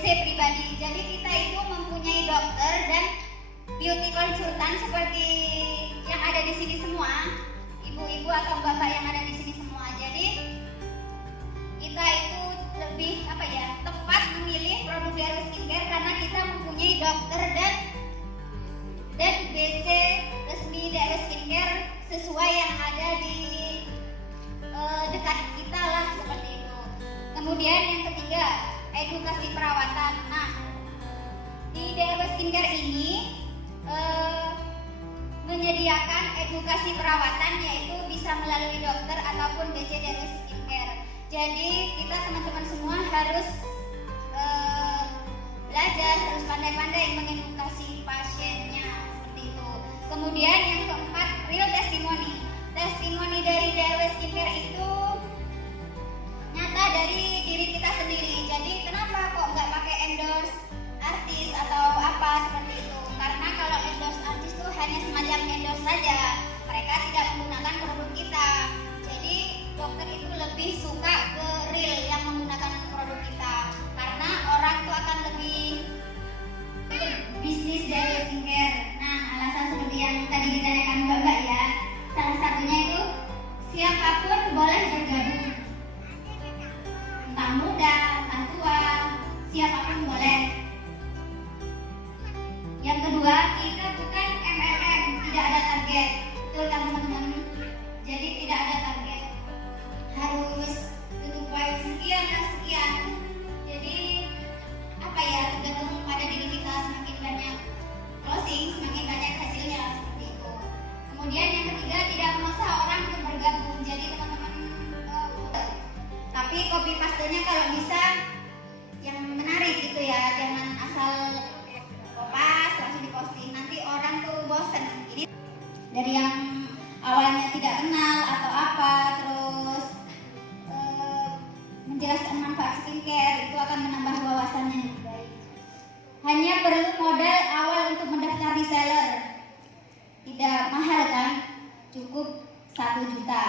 BC pribadi. Jadi kita itu mempunyai dokter dan beauty consultant seperti yang ada di sini semua, ibu-ibu atau bapak yang ada di sini semua. Jadi kita itu lebih tepat memilih produk Darus Skincare karena kita mempunyai dokter dan BC resmi Darus Skincare sesuai yang ada di dekat kita lah, seperti itu. Kemudian yang ketiga, edukasi perawatan. Nah, di Darus Skincare ini menyediakan edukasi perawatan, yaitu bisa melalui dokter ataupun BC Darus Skincare. Jadi kita teman-teman semua harus belajar, harus pandai-pandai mengedukasi pasiennya, seperti itu. Kemudian yang keempat, real testimony. Testimoni dari Darus Skincare itu nyata dari diri kita sendiri. Jadi kenapa kok nggak pakai endorse artis atau apa seperti itu? Karena kalau endorse artis itu hanya semacam endorse saja, mereka tidak menggunakan produk kita. Jadi dokter itu lebih suka ke real yang menggunakan produk kita, karena orang itu akan lebih bisnis Darus Skincare. Nah, alasan seperti yang tadi ditanyakan Mbak ya, salah satunya itu siapapun boleh bergabung, entah muda, entah tua, siapapun boleh. Yang kedua, kita bukan MLM, tidak ada target. Betul kan teman-teman? Jadi tidak ada target, harus tutup poin sekian dan sekian. Jadi tergantung pada diri kita, semakin banyak closing semakin banyak hasilnya, seperti itu. Kemudian yang ketiga, tidak memaksa orang untuk bergabung. Jadi teman-teman tapi copy pastenya kalau bisa yang menarik gitu ya, jangan asal kopas langsung diposting, nanti orang tuh bosen. Jadi dari yang awalnya tidak kenal atau apa, terus menjelaskan manfaat skincare, itu akan menambah wawasannya yang lebih baik. Hanya perlu modal awal untuk mendaftar reseller, tidak mahal kan, cukup 1 juta.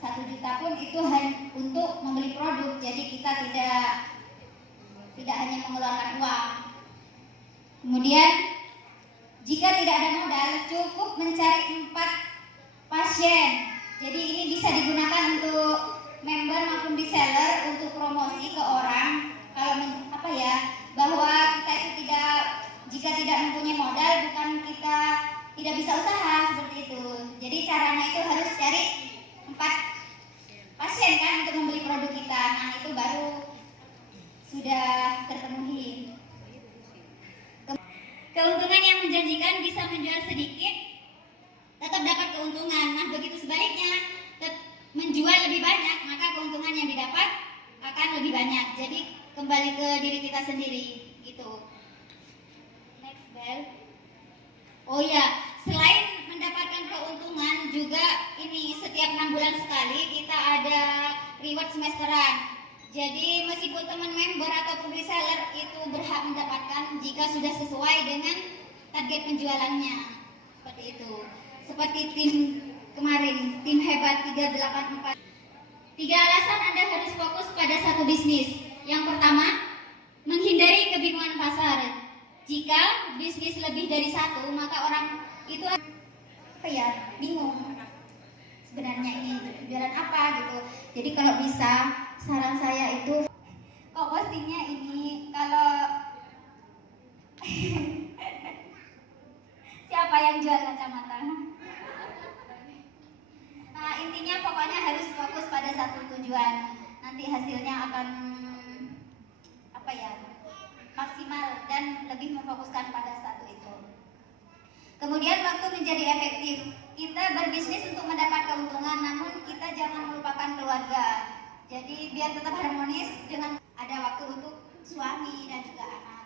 1 juta pun itu hanya untuk membeli produk, jadi kita tidak hanya mengeluarkan uang. Kemudian jika tidak ada modal, cukup mencari 4 pasien. Jadi ini bisa digunakan untuk member maupun reseller untuk promosi ke orang. Kalau bahwa kita itu jika tidak mempunyai modal, bukan kita tidak bisa usaha, seperti itu. Jadi caranya itu harus cari 4 pasien kan untuk membeli produk kita. Nah, itu baru sudah terpenuhi. Keuntungan yang menjanjikan, bisa menjual sedikit tetap dapat keuntungan. Nah, begitu sebaliknya, menjual lebih banyak, maka keuntungan yang didapat akan lebih banyak. Jadi kembali ke diri kita sendiri gitu. Next bell. Oh ya, selain mendapatkan keuntungan juga ini setiap 6 bulan sekali kita ada reward semesteran. Jadi meskipun teman member ataupun reseller itu berhak mendapatkan jika sudah sesuai dengan target penjualannya. Seperti itu. Seperti tim kemarin, tim hebat 384. 3 alasan Anda harus fokus pada satu bisnis. Yang pertama, menghindari kebingungan pasar. Jika bisnis lebih dari 1, maka orang itu bingung. Sebenarnya ini jualan apa gitu. Jadi kalau bisa, saran saya itu kok postingnya ini kalau siapa yang jual kacamata. Nah, intinya pokoknya harus fokus pada satu tujuan. Nanti hasilnya akan maksimal dan lebih memfokuskan pada satu itu. Kemudian waktu menjadi efektif. Kita berbisnis untuk mendapat keuntungan, namun kita jangan melupakan keluarga. Jadi biar tetap harmonis dengan ada waktu untuk suami dan juga anak.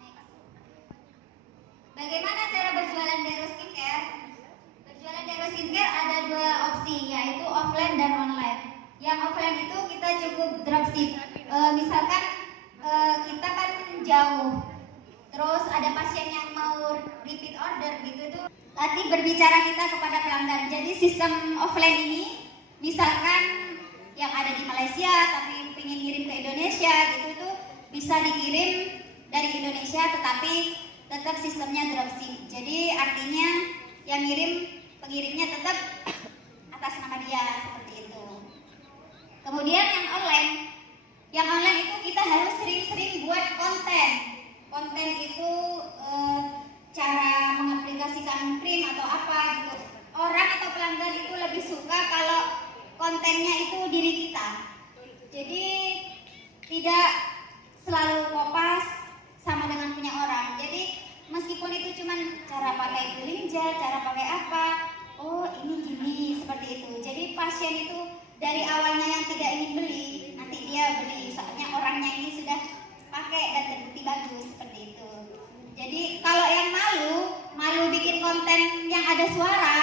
Next. Bagaimana cara berjualan Darus Skincare? Berjualan Darus Skincare ada 2 opsi, yaitu offline dan online. Yang offline itu kita cukup dropship. Misalkan kita kan jauh, terus ada pasien yang mau repeat order gitu, itu nanti berbicara kita kepada pelanggan. Jadi sistem offline ini, misalkan yang ada di Malaysia tapi ingin ngirim ke Indonesia gitu, itu bisa dikirim dari Indonesia tetapi tetap sistemnya dropship. Jadi artinya yang pengirimnya tetap atas nama dia, seperti itu. Kemudian yang online itu kita harus sering-sering buat konten. Konten itu cara mengaplikasikan krim atau apa gitu. Orang atau pelanggan itu lebih suka kalau kontennya itu diri kita. Jadi tidak selalu kopas sama dengan punya orang. Jadi meskipun itu cuma cara pakai gelinjal, cara pakai apa, oh ini gini, seperti itu. Jadi pasien itu dari awalnya yang tidak ingin beli, nanti dia beli, soalnya orangnya ini sudah pakai dan terbukti bagus, seperti itu. Jadi kalau yang malu bikin konten yang ada suara,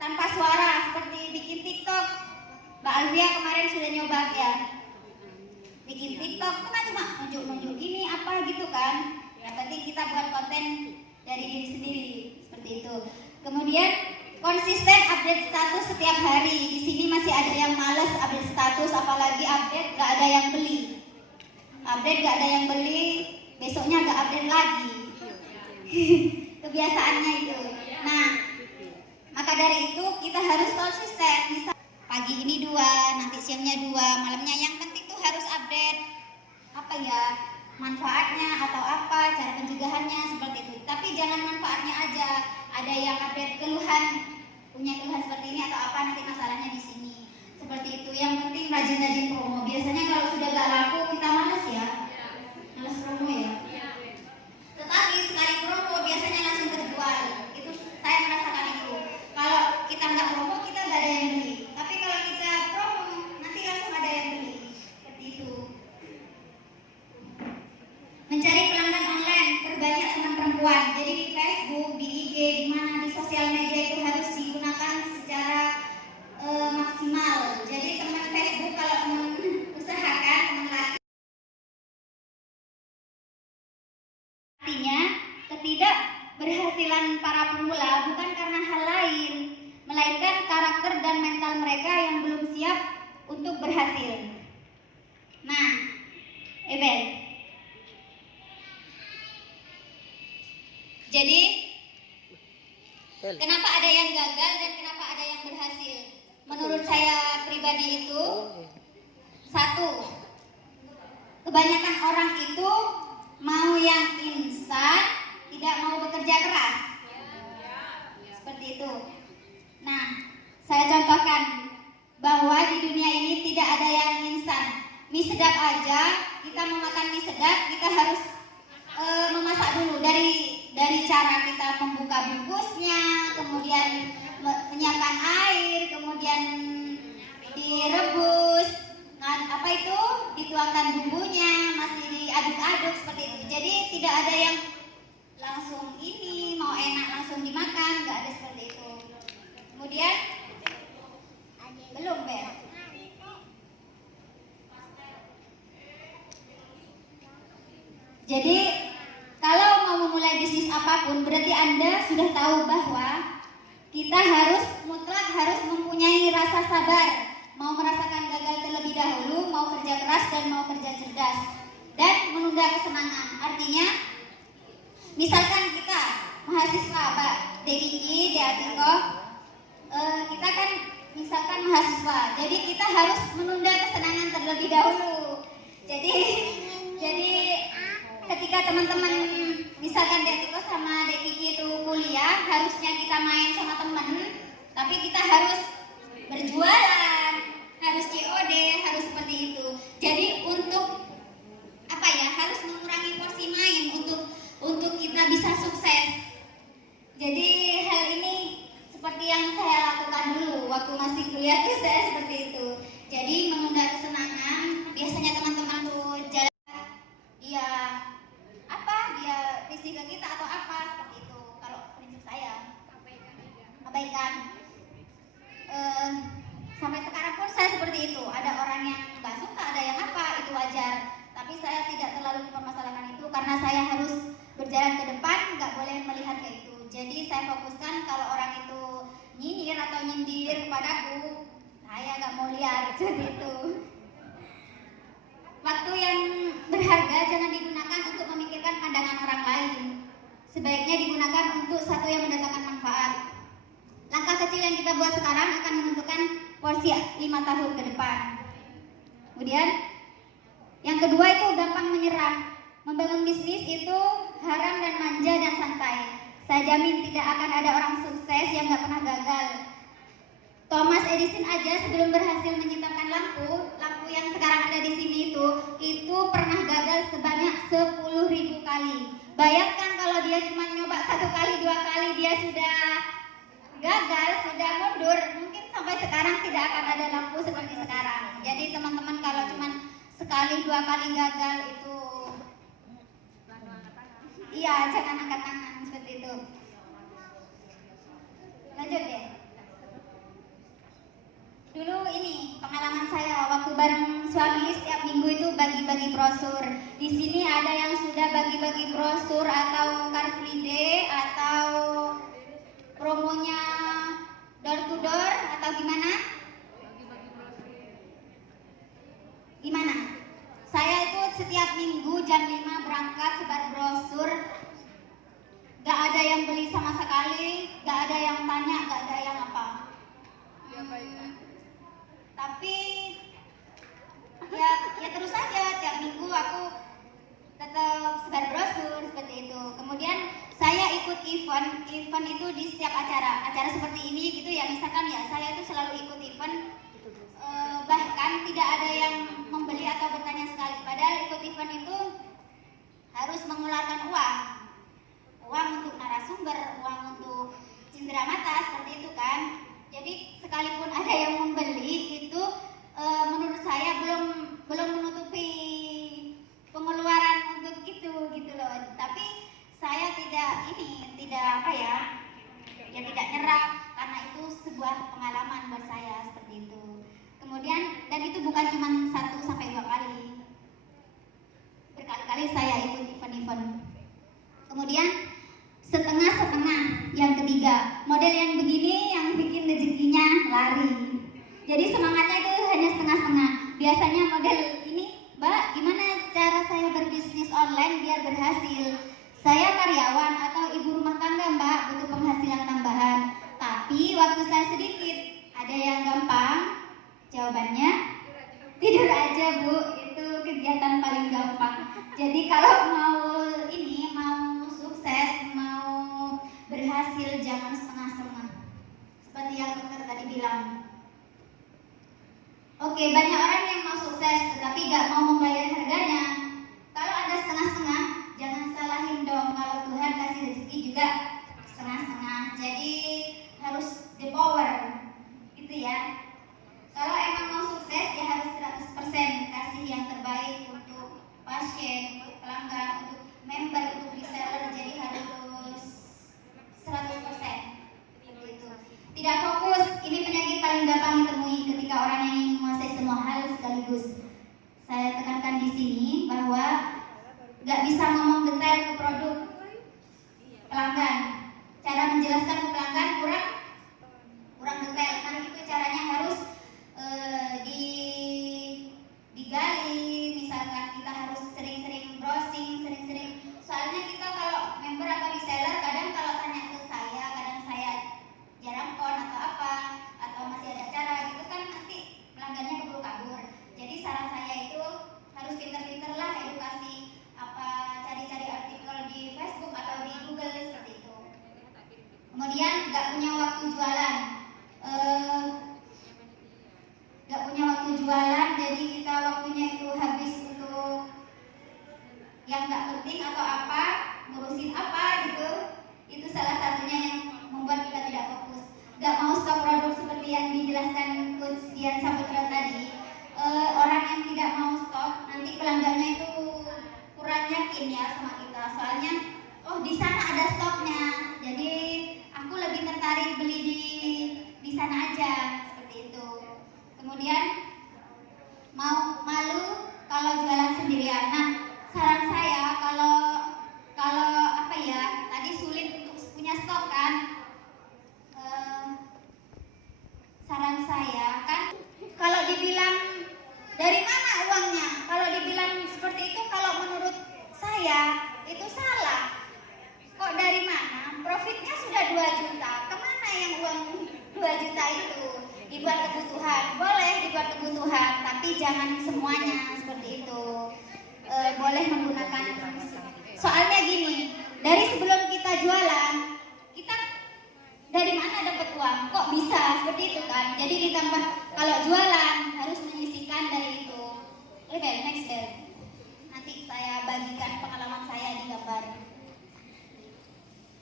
tanpa suara, seperti bikin TikTok. Mbak Alvia kemarin sudah nyoba ya, bikin TikTok itu kan cuma nunjuk-nunjuk gini apa gitu kan. Yang penting kita buat konten dari diri sendiri, seperti itu. Kemudian konsisten update status setiap hari. Di sini masih ada yang males update status, apalagi update gak ada yang beli. Update gak ada yang beli, besoknya gak update lagi. Kebiasaannya itu. Nah, maka dari itu kita harus konsisten. Misal pagi ini 2, nanti siangnya 2, malamnya. Yang penting tuh harus update apa ya, manfaatnya atau apa, cara pencegahannya, seperti itu. Tapi jangan manfaatnya aja. Ada yang update keluhan, punya keluhan seperti ini atau apa, nanti masalahnya di sini. Seperti itu. Yang penting rajin-rajin promo. Biasanya kalau sudah gak laku kita males ya, males promo ya. Tetapi sekali promo biasanya langsung terjual. Itu saya merasakan itu. Kalau kita nggak promo kita nggak ada yang beli. Tapi kalau kita promo nanti langsung ada yang beli. Seperti itu. Mencari pelanggan online, perbanyak teman perempuan. Jadi di Facebook, di IG, di mana di sosial media itu harus digunakan secara maksimal. Jadi teman Facebook kalau mengusahakan teman laki, artinya ketidakberhasilan para pemula bukan karena hal lain, melainkan karakter dan mental mereka yang belum siap untuk berhasil. Nah, Eben. Jadi, kenapa ada yang gagal dan kenapa ada yang berhasil? Menurut saya pribadi itu, satu, kebanyakan orang itu mau yang instan, tidak mau bekerja keras. Seperti itu. Nah, saya contohkan bahwa di dunia ini tidak ada yang instan. Mie sedap aja, kita mau makan mie sedap, kita harus memasak dulu dari cara kita membuka bungkusnya, kemudian menyiapkan air, kemudian direbus, apa itu, dituangkan bumbunya, masih diaduk-aduk seperti itu. Jadi tidak ada yang langsung ini mau enak langsung dimakan, nggak ada seperti itu. Kemudian belum Ber. Jadi kalau mau memulai bisnis apapun berarti Anda sudah tahu bahwa kita mutlak harus mempunyai rasa sabar, mau merasakan gagal terlebih dahulu, mau kerja keras dan mau kerja cerdas, dan menunda kesenangan. Artinya, misalkan kita mahasiswa, Pak Dekiki, Deatiko, kita kan misalkan mahasiswa, jadi kita harus menunda kesenangan terlebih dahulu. Jadi ketika teman-teman misalkan Deatiko sama Dekiki itu kuliah, harusnya kita main sama teman, tapi kita harus berjualan, harus COD, harus seperti itu. Jadi untuk apa ya, harus mengurangi porsi main untuk kita bisa sukses. Jadi hal ini seperti yang saya lakukan dulu waktu masih kuliah tuh saya seperti itu. Jadi menunda kesenangan, biasanya teman-teman tuh jalan dia risih ke kita atau apa seperti itu. Kalau prinsip saya abaikan. Sampai sekarang pun saya seperti itu. Ada orang yang nggak suka, ada yang apa, itu wajar. Tapi saya tidak terlalu mempermasalahkan itu karena saya harus berjalan ke depan, nggak boleh melihat ke itu. Jadi saya fokuskan kalau orang itu nyinyir atau nyindir kepadaku, saya nggak mau lihat seperti itu. Waktu yang berharga Anda jangan digunakan untuk memikirkan pandangan orang lain. Sebaiknya digunakan untuk satu yang mendatangkan manfaat. Langkah kecil yang kita buat sekarang akan menentukan porsi 5 tahun ke depan. Kemudian yang kedua itu gampang menyerah. Membangun bisnis itu haram dan manja dan santai. Saya jamin tidak akan ada orang sukses yang gak pernah gagal. Thomas Edison aja sebelum berhasil menciptakan lampu yang sekarang ada di sini itu pernah gagal sebanyak 10.000 kali. Bayangkan kalau dia cuma nyoba 1 kali, 2 kali dia sudah gagal, sudah mundur, mungkin sampai sekarang tidak akan ada lampu seperti sekarang. Jadi teman-teman kalau cuma sekali, 2 kali gagal itu iya, jangan angkat tangan seperti itu. Lanjut deh. Dulu ini pengalaman saya waktu bareng suami setiap minggu itu bagi-bagi brosur. Di sini ada yang sudah bagi-bagi brosur atau car free day atau promonya door to door atau gimana? Gimana? Saya itu setiap minggu jam 5 berangkat sebar brosur. Gak ada yang beli sama sekali, gak ada yang tanya, gak ada yang apa. Tapi ya terus saja tiap minggu aku tetap sebar brosur seperti itu. Kemudian saya ikut event itu di setiap acara seperti ini gitu ya. Misalkan ya saya itu selalu ikut event, bahkan tidak ada yang membeli atau bertanya sekali. Padahal ikut event itu harus mengeluarkan uang untuk narasumber, uang untuk cindera mata seperti itu kan. Jadi sekalipun ada yang membeli itu menurut saya belum menutupi pengeluaran untuk itu gitu loh. Tapi saya tidak tidak nyerah karena itu sebuah pengalaman buat saya seperti itu. Kemudian dan itu bukan cuma 1 sampai 2 kali. Berkali-kali saya ikut event-event. Kemudian setengah-setengah yang ketiga, model yang begini yang bikin rezekinya lari. Jadi semangatnya itu hanya setengah-setengah. Biasanya model ini, Mbak, gimana cara saya berbisnis online biar berhasil? Saya karyawan atau ibu rumah tangga, Mbak, butuh penghasilan tambahan. Tapi waktu saya sedikit, ada yang gampang. Jawabannya, tidur aja, Bu. Itu kegiatan paling gampang. Jadi kalau mau sukses, mau berhasil, jangan setengah-setengah. Seperti yang dokter tadi bilang. Oke, banyak orang yang mau sukses tetapi gak mau membayar harganya. Kalau ada setengah-setengah, jangan salahin dong. Kalau Tuhan kasih rezeki juga setengah-setengah. Jadi harus the power, gitu ya. Kalau emang mau sukses ya harus 100% kasih yang terbaik untuk pasien, untuk pelanggan, untuk member, untuk reseller. Jadi harus 100%. Gitu. Tidak fokus, ini penyakit paling gampang ditemui ketika orang yang ingin menguasai semua hal sekaligus. Saya tekankan di sini bahwa nggak bisa ngomong detail ke produk pelanggan. Cara menjelaskan ke pelanggan kurang detail. Karena itu caranya harus digali. Misalkan kita harus sering-sering browsing, sering-sering. Soalnya kita kalau member atau reseller kadang kalau tanya ke saya, kadang saya jarang on atau apa, atau masih ada acara gitu kan nanti pelanggannya keburu kabur. Jadi saran saya itu harus pinter-pinter lah edukasi, apa cari-cari artikel di Facebook atau di Google seperti itu. Kemudian nggak punya waktu jualan, jadi kita waktunya itu habis untuk yang nggak penting atau apa, ngurusin apa gitu. Itu salah satunya yang membuat kita tidak fokus. Nggak mau stok produk seperti yang dijelaskan Coach Dian Saputra tadi. Orang yang tidak mau stok, nanti pelanggannya itu kurang yakin ya sama kita. Soalnya, oh di sana ada stoknya, jadi aku lebih tertarik beli di sana aja, seperti itu. Kemudian malu kalau jualan sendirian. Nah, saran saya kalau apa ya, tadi sulit untuk punya stok kan. Saran saya kan kalau dibilang dari mana uangnya, kalau dibilang seperti itu, kalau menurut Iya, itu salah. Kok dari mana? Profitnya sudah 2 juta. Kemana yang uang 2 juta itu? Dibuat kebutuhan. Boleh dibuat kebutuhan, tapi jangan semuanya seperti itu. Boleh menggunakan. Soalnya gini, dari sebelum kita jualan, kita dari mana dapat uang? Kok bisa seperti itu kan? Jadi ditambah kalau jualan harus menyisihkan dari itu. Oke, next deh. Nanti saya bagikan pengalaman saya di gambar.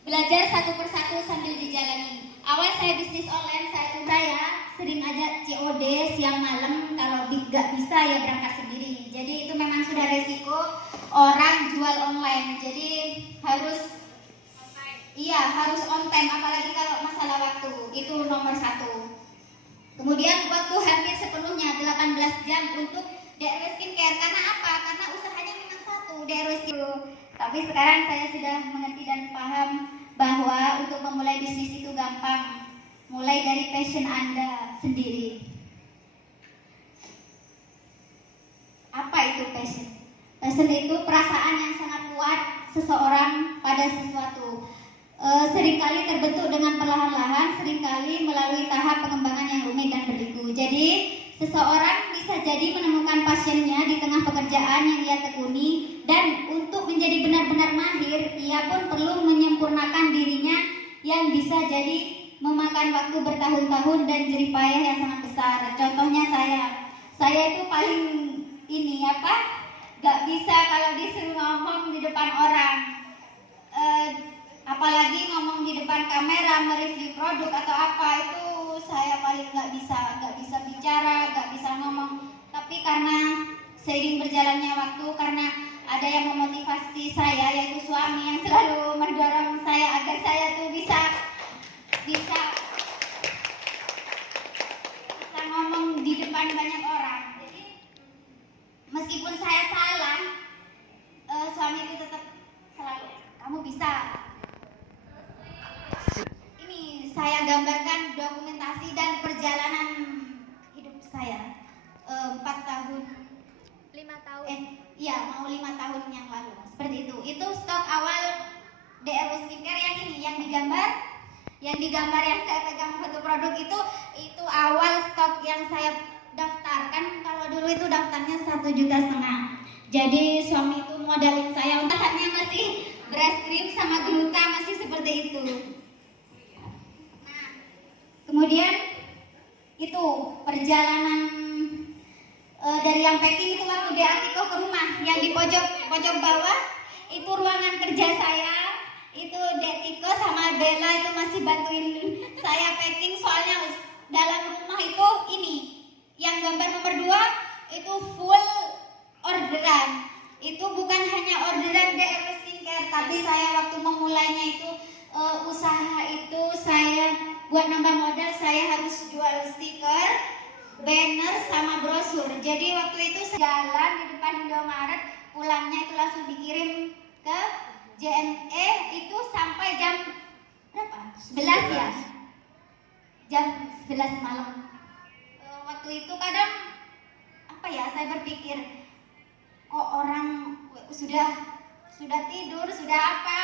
Belajar satu persatu sambil dijalani. Awal saya bisnis online, saya sering aja COD siang malam. Kalau nggak bisa ya berangkat sendiri. Jadi itu memang sudah resiko orang jual online. Jadi harus on time. Apalagi kalau masalah waktu itu nomor 1. Kemudian waktu hampir sepenuhnya 18 jam untuk DRW Skincare. Karena apa? Karena usahanya memang satu, DRW Skincare. Tapi sekarang saya sudah mengerti dan paham bahwa untuk memulai bisnis itu gampang. Mulai dari passion Anda sendiri. Apa itu passion? Passion itu perasaan yang sangat kuat seseorang pada sesuatu. Seringkali terbentuk dengan perlahan-lahan, seringkali melalui tahap pengembangan yang rumit dan berliku. Jadi, seseorang bisa jadi menemukan passionnya di tengah pekerjaan yang ia tekuni, dan untuk menjadi benar-benar mahir, ia pun perlu menyempurnakan dirinya yang bisa jadi memakan waktu bertahun-tahun dan jerih payah yang sangat besar. Contohnya saya itu paling gak bisa kalau disuruh ngomong di depan orang. Apalagi ngomong di depan kamera, mereview produk atau apa, itu saya paling nggak bisa bicara, nggak bisa ngomong. Tapi karena seiring berjalannya waktu, karena ada yang memotivasi saya, yaitu suami yang selalu mendorong saya agar saya tuh bisa ngomong di depan banyak orang. Jadi meskipun saya salah, suami itu tetap selalu, kamu bisa. Saya gambarkan dokumentasi dan perjalanan hidup saya 4 tahun 5 tahun mau 5 tahun yang lalu, seperti itu. Itu stok awal DRW Skincare yang ini, yang digambar yang saya pegang foto produk itu awal stok yang saya daftarkan. Kalau dulu itu daftarnya 1,5 juta. Jadi suami itu modalin saya, saatnya masih beras krim sama gluta, masih seperti itu. Kemudian itu perjalanan dari yang packing itu waktu Deatiko ke rumah, yang di pojok bawah itu ruangan kerja saya. Itu Deatiko sama Bella itu masih bantuin saya packing, soalnya dalam rumah itu ini yang gambar nomor 2 itu full orderan. Itu bukan hanya orderan DRW Skincare, tapi saya waktu memulainya itu usaha itu saya buat nambah modal, saya harus jual stiker, banner, sama brosur. Jadi waktu itu saya jalan di depan Indomaret, pulangnya itu langsung dikirim ke JNE itu sampai jam berapa? 11 ya? Jam 11 malam. Waktu itu kadang saya berpikir, kok orang sudah tidur, sudah apa?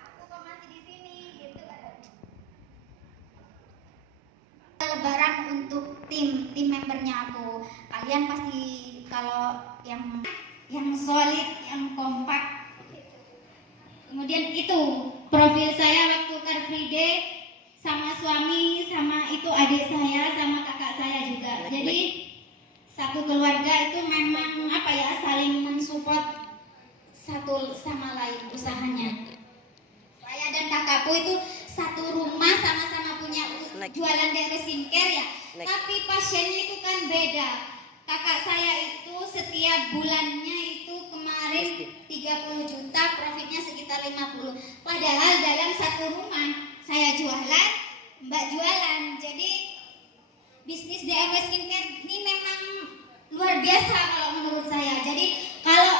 Aku kok masih di sini gitu kan. Lebaran untuk tim membernya aku. Kalian pasti kalau yang solid, yang kompak. Kemudian itu profil saya waktu Car Free Day sama suami, sama itu adik saya, sama kakak saya juga. Jadi satu keluarga itu memang saling mensupport satu sama lain usahanya. Saya dan kakakku itu satu rumah, sama-sama punya jualan DRW Skincare ya. Tapi pasiennya itu kan beda. Kakak saya itu setiap bulannya itu kemarin 30 juta, profitnya sekitar 50. Padahal dalam satu rumah saya jualan, Mbak jualan. Jadi bisnis DRW Skincare ini memang luar biasa kalau menurut saya. Jadi kalau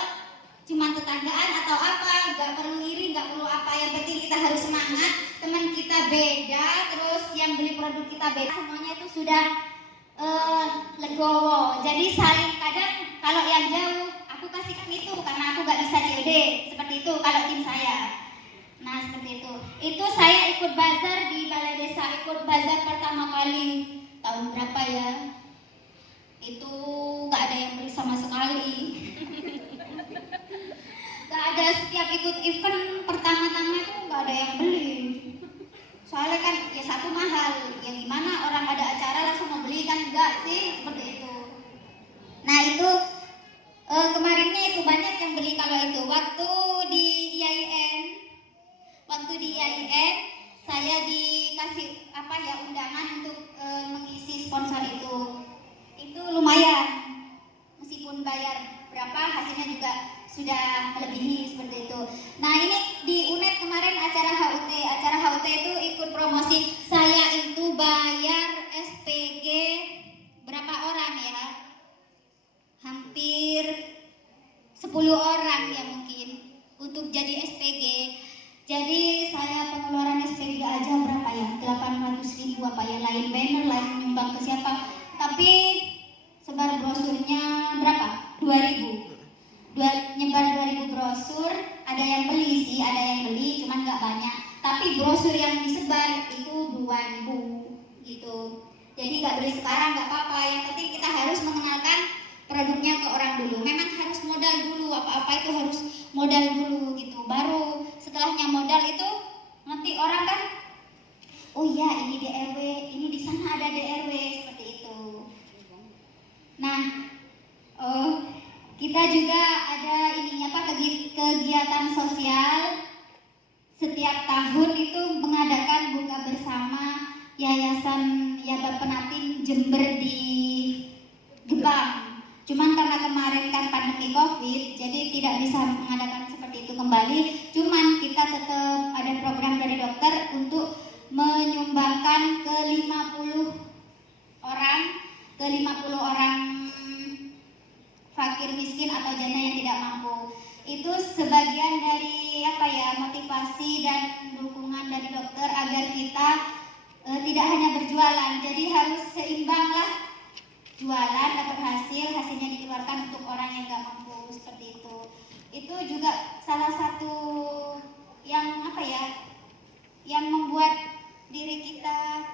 cuma tetanggaan atau apa, nggak perlu iri, nggak perlu apa, yang penting kita harus semangat. Teman kita beda, terus yang beli produk kita beda, semuanya itu sudah legowo. Jadi saling, kadang kalau yang jauh aku aku kasihkan itu karena aku gak bisa COD seperti itu kalau tim saya. Nah seperti itu. Itu saya ikut bazar di balai desa, ikut bazar pertama kali tahun berapa ya? Itu gak ada yang beli sama sekali. Gak ada, setiap ikut event pertama-tama itu gak ada yang beli. Soalnya kan ya satu mahal, yang gimana orang ada acara langsung mau beli kan enggak sih, seperti itu. Nah itu kemarinnya itu banyak yang beli kalau itu. Waktu di IAIN saya dikasih undangan untuk mengisi sponsor itu. Itu lumayan, meskipun bayar berapa hasilnya juga sudah melebihi seperti itu. Nah ini di UNED kemarin acara HUT itu ikut promosi. Saya itu bayar SPG berapa orang ya? Hampir 10 orang ya mungkin untuk jadi SPG. Jadi saya pengeluaran SPG aja berapa ya? 800.000 apa ya? Lain banner, lain nyumbang ke siapa? Tapi sebar brosurnya berapa? 2.000. Nyebar 2.000 brosur, ada yang beli sih, ada yang beli, cuman nggak banyak. Tapi brosur yang disebar itu 2.000 gitu. Jadi nggak beli sekarang nggak apa-apa. Yang penting kita harus mengenalkan produknya ke orang dulu. Memang harus modal dulu, apa-apa itu harus modal dulu gitu. Baru setelahnya modal itu nanti orang kan, oh iya ini DRW, ini di sana ada DRW seperti itu. Nah, kita juga ada kegiatan sosial setiap tahun itu mengadakan buka bersama Yayasan Yaba Penatim Jember di Gebang. Cuman karena kemarin kan pandemi COVID, jadi tidak bisa mengadakan seperti itu kembali. Cuman kita tetap ada program dari dokter untuk menyumbangkan ke 50 orang fakir miskin atau janda yang tidak mampu. Itu sebagian dari motivasi dan dukungan dari dokter agar kita tidak hanya berjualan, jadi harus seimbang lah, jualan dapat hasilnya dikeluarkan untuk orang yang nggak mampu seperti itu. Itu juga salah satu yang yang membuat diri kita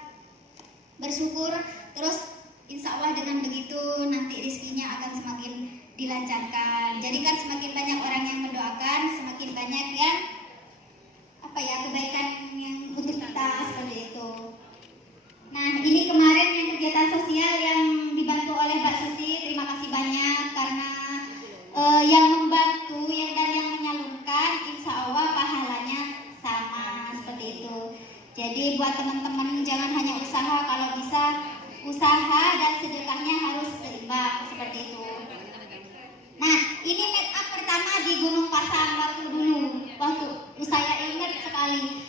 bersyukur. Terus insya Allah dengan begitu nanti rezekinya akan semakin dilancarkan. Jadi kan semakin banyak orang yang mendoakan, semakin banyak yang kebaikan yang untuk kita seperti itu. Nah ini kemarin yang kegiatan sosial yang dibantu oleh Mbak Susi, terima kasih banyak karena yang membantu dan yang menyalurkan insya Allah pahalanya sama seperti itu. Jadi buat teman-teman jangan hanya usaha, kalau bisa usaha dan sedekahnya harus seimbang seperti itu. Nah ini meet up pertama di Gunung Pasang waktu saya ingat sekali.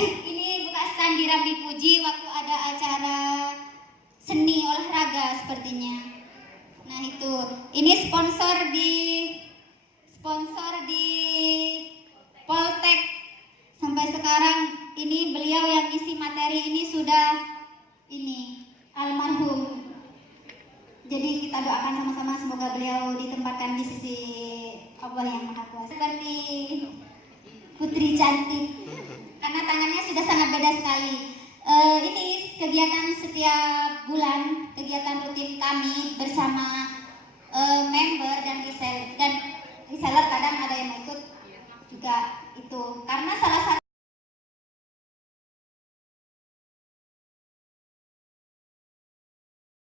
Ini buka stand di Rambi Puji waktu ada acara seni olahraga sepertinya. Nah itu, ini sponsor di Poltek. Sampai sekarang ini beliau yang isi materi ini sudah almarhum. Jadi kita doakan sama-sama semoga beliau ditempatkan di sisi Allah yang Maha Kuasa. Seperti putri cantik, karena tangannya sudah sangat beda sekali. Ini kegiatan setiap bulan, kegiatan rutin kami bersama member dan reseller kadang ada yang ikut juga itu. Karena salah satu